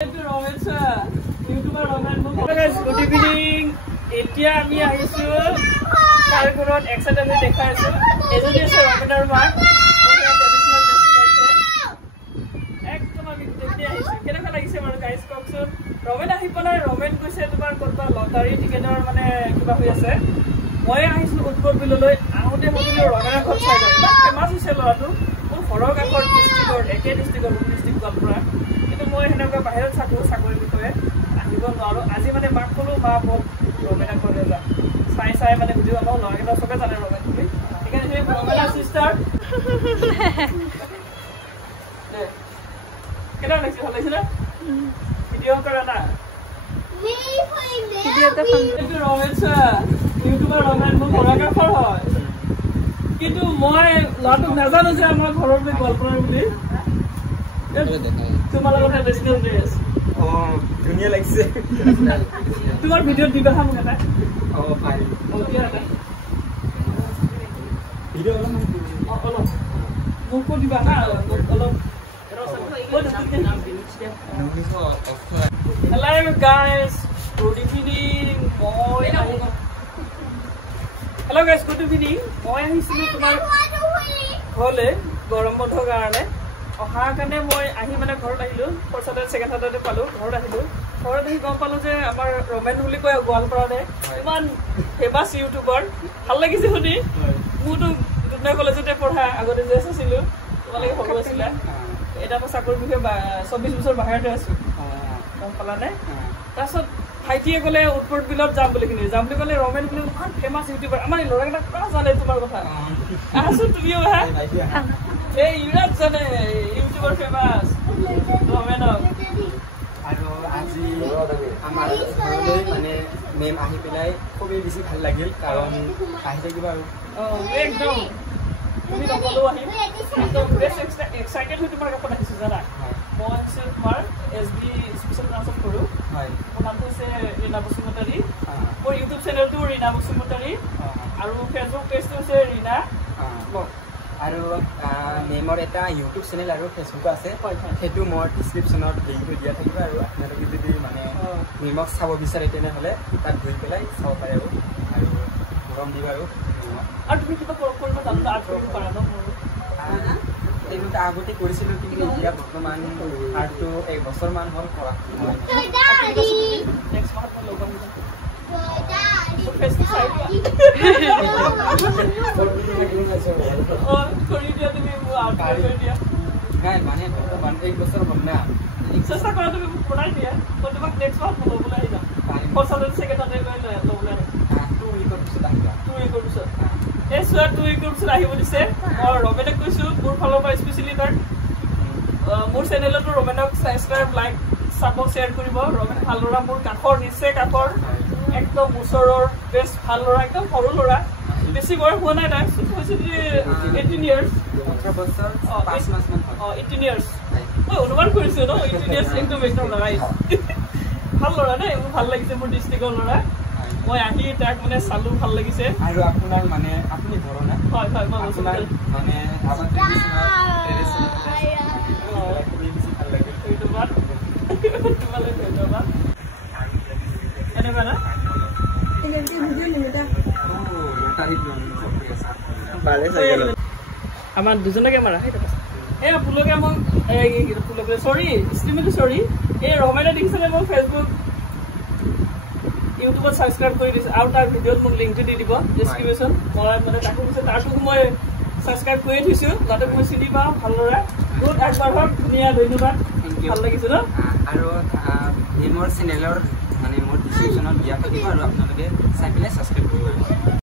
Good evening. India, আমি আহিছো কাৰগুৰত excited দেখা আছে এজনী আছে ৰমেনৰ মা ট্ৰেডিশনাল ড্ৰেছ পাইছে একদম আমি দেখি আহিছো কেনেকা লাগিছে মানে গাইস ককচোন ৰমেন আহি পলাই ৰমেন কৈছে তোমাৰ কত লটাৰী টিকেটৰ মানে কিবা হৈ আছে মই আহিছো উৎপৰ বিললৈ আহোতে ভাবিলো ৰমেনৰ ঘৰ চাই যাম ফেমাস হৈছে লৰাটো মোৰ ঘৰৰ কাষৰ ডিস্ট্ৰিক্টৰ একে ডিস্ট্ৰিক্টৰ ডিস্ট্ৰিক্ট গলপুৰা কিন্তু মই হেনেকা বাহিৰত থাকো চাকৰি বিষয়ে আহিব নোৱাৰো আজি মানে মাক কলো মা মোক ৰমেনৰ ঘৰলৈ যা চাই চাই মানে ভিডিও আমাৰ লৰাকেইটা সবে জানে ৰমেন বুলি ঠিক আছে ৰমেনৰ সিস্টাৰ কেনে লাগিছে ভাল লাগিছে না ভিডিও কৰা না ভিডিওটা ফাইন ৰমেন ইউটিউবৰ ৰমেন মোৰ ঘৰৰ কাষৰ হয় কিন্তু মই লৰাটোক নাজানো যে আমাৰ ঘৰৰ বুলি গল্পৰ বুলি তোমাৰ লগত ট্ৰেডিশনাল ড্ৰেছ দুনিয়া লাগিছে তোমাৰ ভিডিও দিবা মোক এটা ফাইন দিয়া এটা ভিডিও অলপ মোক দিবা না অলপ Hello guys, good evening. Hello guys, good evening. মই আহিছিলো তোমাৰ ঘৰলে গৰম বন্ধৰ কাৰণে অহা কাৰণে মই আহি মানে ঘৰত আহিলো ফাৰ্ষ্ট সেকেন্ড হাততে পালো ঘৰত আহিলো ঘৰত আহি গম পালো যে আমাৰ ৰমেন বুলি কয় গোৱালপাৰাতে ইমান ফেমাস ইউটিউবাৰ ভাল লাগিছে শুনি মোৰতো দুটা কলেজতে পঢ়া আগতে যে আছিলো তোমালোকে সৰু আছিলা এটা মই চাকৰি বিষয়ে 24 বছৰ বাহিৰতে আছো গম পালা নে তাৰপিছত ভাইটিয়ে ক'লে উৎপৰ বিলত যাম বুলি ক'লে ৰমেন বুলি ইমান ফেমাস ইউটিউবাৰ আমাৰ ল'ৰাকেইটা পুৰা জানে তোমাৰ কথা আছো তুমিও হা এই ইউৰাত জানে ইউটিউবাৰ ফেমাস ৰমেনক আৰু আজি আমাৰ ঘৰলৈ মানে মেম আহি পেলাই খুবেই বেছি ভাল লাগিল কাৰণ আহি থাকিবা আৰু একদম তুমি নকলো আহিম একদম বেষ্ট এক্সাইটেড হৈ তোমাৰ কাষত আহিছো জানা মই আছো তোমাৰ এছবি স্পেচিয়েল ব্ৰাঞ্চত কৰোঁ হয় মোৰ নামটো হৈছে ৰীনা বসুমতাৰী মোৰ ইউটিউব চেনেলটো ৰীনা বসুমতাৰী আৰু ফেচবুক পেজটো হৈছে ৰীনা আৰু মেমৰ এটা ইউটিউব চেনেল আৰু ফেচবুক আছে সেইটো মই ডিছক্ৰিপশ্যনত লিংকটো দিয়া থাকিব আৰু আপোনালোকে যদি মানে মেমক চাব বিচাৰে তেনেহ'লে তাত গৈ পেলাই চাব পাৰে আৰু গৰম দিবা আৰু তুমি কিবা কৰিব জানো আৰ্ট কৰিব পাৰা ন এইটো আগতে কৰিছিলোঁ কিন্তু এতিয়া বৰ্তমান আৰ্টটো 1 বছৰমান হ'ল কৰা নেক্সট মাহত মই লগ ফেচবুক চাই কৰি দিয়া তুমি আৰ্ট কৰি দিয়া নাই মানে বৰ্তমান 1 বছৰ হ'ল না চেষ্টা কৰা তুমি মোক বনাই দিয়া মই তোমাক নেক্সট মাহত ল'বলৈ আহি যাম ফাৰ্ষ্ট ছেকেণ্ডতে গৈ ল'বলৈ আহিম 2 উইকৰ পিছত আহিবা 2 উইকৰ পিছত এই চোৱা 2 উইকৰ পিছত আহিব দিছে মই ৰমেনক কৈছোঁ মোৰ ফালৰ পৰা স্পেচিয়েলি তাৰ মোৰ চেনেলতো ৰমেনক ছাবস্ক্ৰাইব লাইক চাব শ্বেয়াৰ কৰিব ৰমেন ভাল ল'ৰা মোৰ কাষৰ নিশ্চয় কাষৰ একদম ওচৰৰ বেষ্ট ভাল ল'ৰা একদম সৰু ল'ৰা বেছি বয়স হোৱা নাই তাই হৈছে 18 ইয়াৰ্ছ 18 বছৰ 5 মাহমান হ'ল 18 ইয়াৰ্ছ মই অনুমান কৰিছোঁ ন 18 ইয়াৰ্ছ একদম ল'ৰাই ভাল ল'ৰা দেই মোৰ ভাল লাগিছে মোৰ ডিষ্ট্ৰিক্টৰ ল'ৰা মই আহি তাক মানে চালো ভাল লাগিছে আৰু আপোনাৰ মানে আপুনি ঘৰৰ না হয় হয় মই আপোনাৰ মানে আমাৰ ট্ৰেডিশনাল খুবেই বেছি ভাল লাগিল ধন্যবাদ তোমালৈ ধন্যবাদ এনেকুৱা না আমাৰ দুজনকে মাৰা এই ফুলকে মোক ফুলকে চৰি ষ্টিমিটো চৰি এই ৰমেনে দেখিছিলে মোক ফেচবুক ইউটিউবত ছাবস্ক্ৰাইব কৰি দিছে আৰু তাৰ ভিডিঅ'ত মোক লিংকটো দি দিব ডেছক্ৰিপশ্যন মই মানে তাকো দিছে তাৰটো মই ছাবস্ক্ৰাইব কৰি থৈছোঁ যাতে মই চিনি পাওঁ ভাল ল'ৰা বহুত আগবাঢ়ক ধুনীয়া ধন্যবাদ ভাল লাগিছে ন আৰু মোৰ চেনেলৰ মানে মোৰ ডিছক্ৰিপশ্যনত দিয়া থাকিব আৰু আপোনালোকে চাই পেলাই ছাবস্ক্ৰাইব কৰিব